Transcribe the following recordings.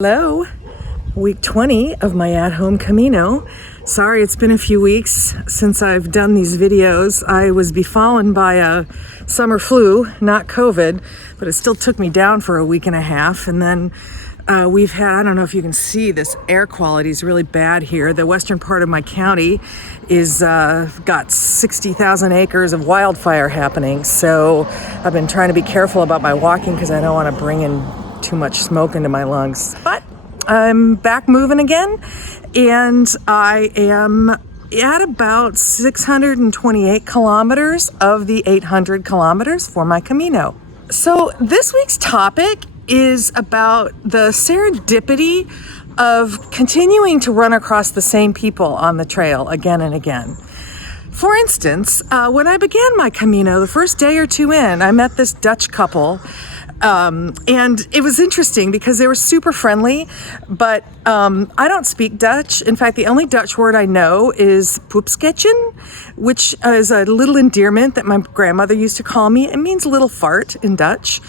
Hello, week 20 of my at-home Camino. Sorry, it's been a few weeks since I've done these videos. I was befallen by a summer flu, not COVID, but it still took me down for a week and a half. And then we've had, I don't know if you can see, this air quality is really bad here. The western part of my county is got 60,000 acres of wildfire happening. So I've been trying to be careful about my walking because I don't want to bring in too much smoke into my lungs. But I'm back moving again, and I am at about 628 kilometers of the 800 kilometers for my Camino. So this week's topic is about the serendipity of continuing to run across the same people on the trail again and again. For instance, when I began my Camino, the first day or two in, I met this Dutch couple. And it was interesting because they were super friendly, but I don't speak Dutch. In fact, the only Dutch word I know is poepsketchen, which is a little endearment that my grandmother used to call me. It means little fart in Dutch.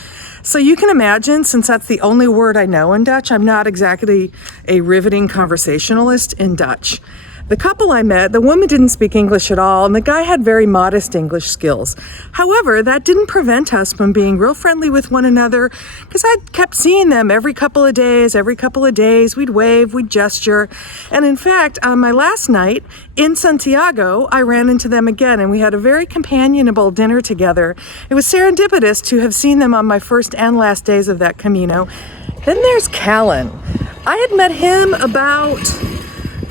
So you can imagine, since that's the only word I know in Dutch, I'm not exactly a riveting conversationalist in Dutch. The couple I met, the woman didn't speak English at all, and the guy had very modest English skills. However, that didn't prevent us from being real friendly with one another, because I kept seeing them every couple of days, we'd wave, we'd gesture. And in fact, on my last night in Santiago, I ran into them again, and we had a very companionable dinner together. It was serendipitous to have seen them on my first and last days of that Camino. Then there's Callan. I had met him about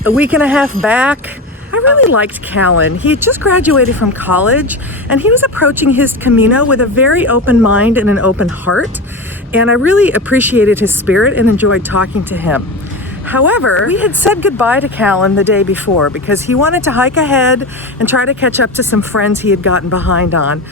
a week and a half back. I really liked Callan. He had just graduated from college, and he was approaching his Camino with a very open mind and an open heart, and I really appreciated his spirit and enjoyed talking to him. However, we had said goodbye to Callan the day before because he wanted to hike ahead and try to catch up to some friends he had gotten behind on.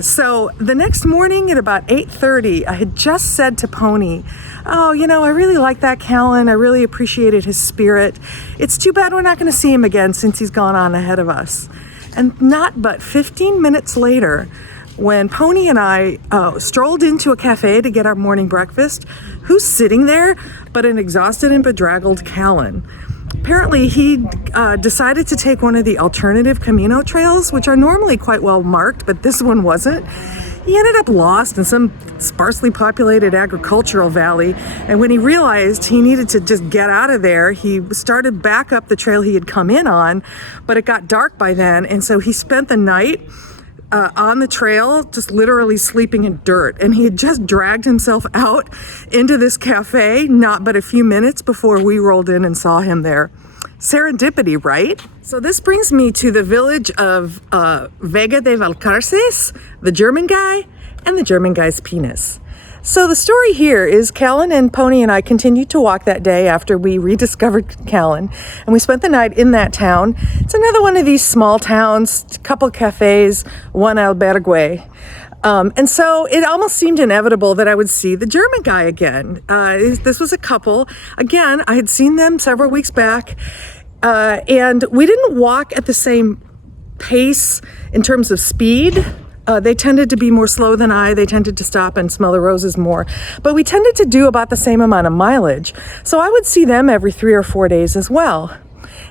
So the next morning at about 8:30, I had just said to Pony, "Oh, I really like that Callan. I really appreciated his spirit. It's too bad we're not going to see him again since he's gone on ahead of us." And not but 15 minutes later, when Pony and I strolled into a cafe to get our morning breakfast, who's sitting there but an exhausted and bedraggled Callan? Apparently, he decided to take one of the alternative Camino trails, which are normally quite well marked, but this one wasn't. He ended up lost in some sparsely populated agricultural valley, and when he realized he needed to just get out of there, he started back up the trail he had come in on, but it got dark by then, and so he spent the night on the trail, just literally sleeping in dirt. And he had just dragged himself out into this cafe not but a few minutes before we rolled in and saw him there. Serendipity, right? So this brings me to the village of Vega de Valcarces, the German guy, and the German guy's penis. So the story here is Callan and Pony and I continued to walk that day after we rediscovered Callan, and we spent the night in that town. It's another one of these small towns, a couple cafes, one albergue. And so it almost seemed inevitable that I would see the German guy again. This was a couple. Again, I had seen them several weeks back, and we didn't walk at the same pace in terms of speed. They tended to be more slow than I. They tended to stop and smell the roses more. But we tended to do about the same amount of mileage. So I would see them every 3 or 4 days as well.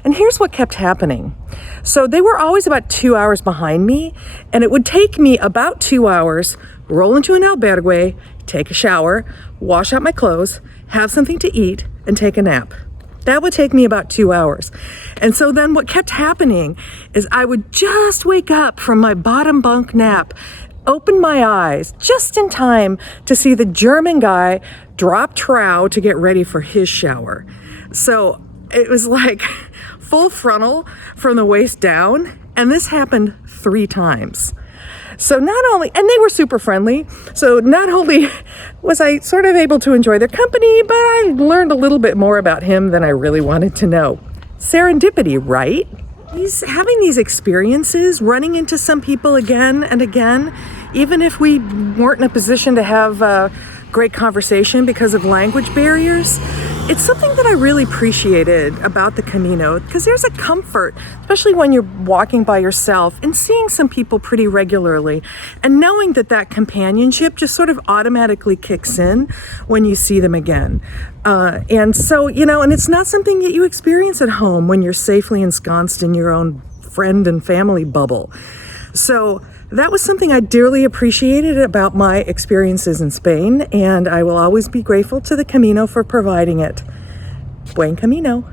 And here's what kept happening. So they were always about 2 hours behind me, and it would take me about 2 hours, roll into an albergue, take a shower, wash out my clothes, have something to eat, and take a nap. That would take me about 2 hours. And so then what kept happening is I would just wake up from my bottom bunk nap, open my eyes just in time to see the German guy drop trow to get ready for his shower. So it was like full frontal from the waist down, and this happened 3 times. So not only, and they were super friendly, so not only was I sort of able to enjoy their company, but I learned a little bit more about him than I really wanted to know. Serendipity, right? He's having these experiences, running into some people again and again, even if we weren't in a position to have a great conversation because of language barriers. it's something that I really appreciated about the Camino, because there's a comfort, especially when you're walking by yourself and seeing some people pretty regularly, and knowing that that companionship just sort of automatically kicks in when you see them again. And so, and it's not something that you experience at home when you're safely ensconced in your own friend and family bubble. So that was something I dearly appreciated about my experiences in Spain, and I will always be grateful to the Camino for providing it. Buen Camino.